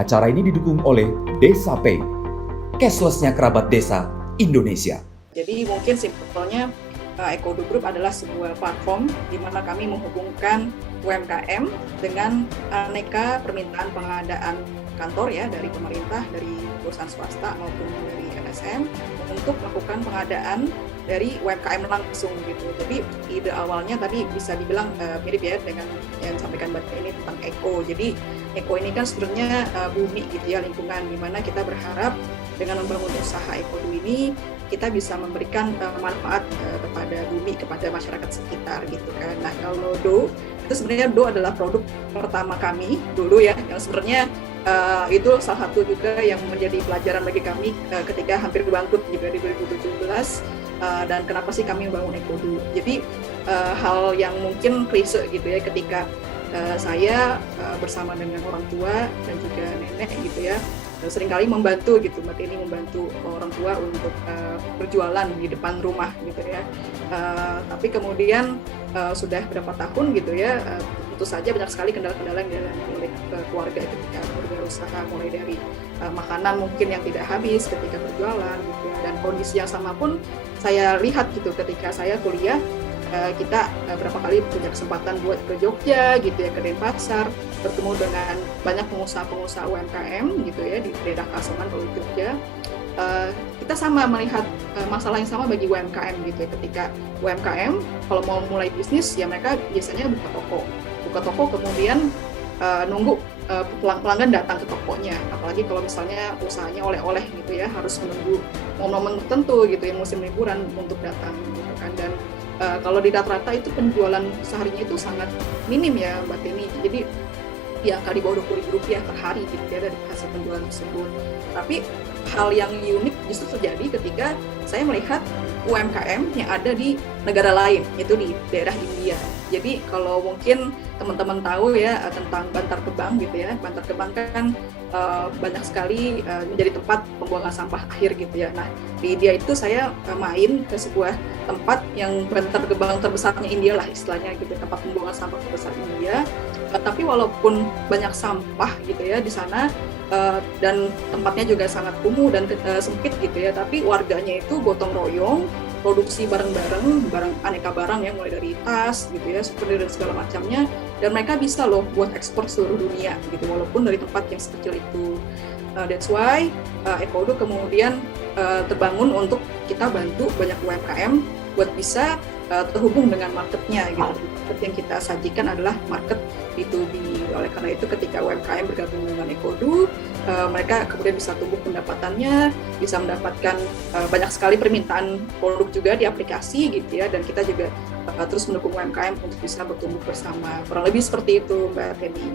Acara ini didukung oleh Desa Pay, cashless-nya kerabat desa Indonesia. Jadi mungkin simpelnya Ekodo Group adalah sebuah platform di mana kami menghubungkan UMKM dengan aneka permintaan pengadaan kantor ya dari pemerintah, dari perusahaan swasta maupun dari LSM untuk melakukan pengadaan dari UMKM langsung gitu. Jadi ide awalnya tadi bisa dibilang mirip ya dengan yang disampaikan Mbak ini tentang Eko. Jadi Eko ini kan sebenarnya bumi gitu ya, lingkungan, di mana kita berharap dengan membangun usaha Ekodo ini kita bisa memberikan manfaat kepada bumi, kepada masyarakat sekitar gitu kan. Nah kalau itu sebenarnya adalah produk pertama kami dulu ya, yang sebenarnya itu salah satu juga yang menjadi pelajaran bagi kami ketika hampir bangkrut juga di 2017 dan kenapa sih kami membangun Ekodo. Jadi hal yang mungkin klise gitu ya ketika saya bersama dengan orang tua dan juga nenek gitu ya, seringkali membantu gitu, Mbak Tini membantu orang tua untuk berjualan di depan rumah gitu ya. Tapi kemudian sudah berapa tahun gitu ya, tentu saja banyak sekali kendala-kendala yang dialami oleh keluarga ketika berusaha, mulai dari makanan mungkin yang tidak habis ketika berjualan gitu ya. Dan kondisi yang sama pun saya lihat gitu ketika saya kuliah. Kita berapa kali punya kesempatan buat ke Jogja gitu ya, ke Denpasar, bertemu dengan banyak pengusaha-pengusaha UMKM gitu ya di daerah Kaseman kalau di Jogja. Kita sama melihat masalah yang sama bagi UMKM gitu ya, ketika UMKM kalau mau mulai bisnis ya mereka biasanya buka toko kemudian nunggu pelanggan datang ke tokonya, apalagi kalau misalnya usahanya oleh-oleh gitu ya, harus menunggu momen-momen tertentu gitu ya, musim liburan untuk datang gitu kan. Dan kalau di rata-rata itu penjualan seharinya itu sangat minim ya Mbak Tini, jadi di angka di bawah Rp20.000 per hari gitu ya dari hasil penjualan tersebut. Tapi hal yang unik justru terjadi ketika saya melihat UMKM yang ada di negara lain, itu di daerah India. Jadi kalau mungkin teman-teman tahu ya tentang Bantar Gebang gitu ya, Bantar Gebang kan banyak sekali menjadi tempat pembuangan sampah akhir gitu ya. Nah di India itu saya main ke sebuah tempat yang Bantar Gebang terbesarnya India lah istilahnya gitu, tempat pembuangan sampah terbesar India. Tapi walaupun banyak sampah gitu ya di sana dan tempatnya juga sangat kumuh dan sempit gitu ya, tapi warganya itu gotong royong, produksi bareng-bareng, aneka barang ya, mulai dari tas gitu ya, souvenir dan segala macamnya, dan mereka bisa loh buat ekspor seluruh dunia gitu, walaupun dari tempat yang sekecil itu. That's why Ekodo kemudian terbangun untuk kita bantu banyak UMKM buat bisa terhubung dengan marketnya gitu. Market yang kita sajikan adalah market B2B. Oleh karena itu ketika UMKM bergabung dengan Ekodo, mereka kemudian bisa tumbuh pendapatannya, bisa mendapatkan banyak sekali permintaan produk juga di aplikasi gitu ya, dan kita juga terus mendukung UMKM untuk bisa bertumbuh bersama. Kurang lebih seperti itu Mbak Teni.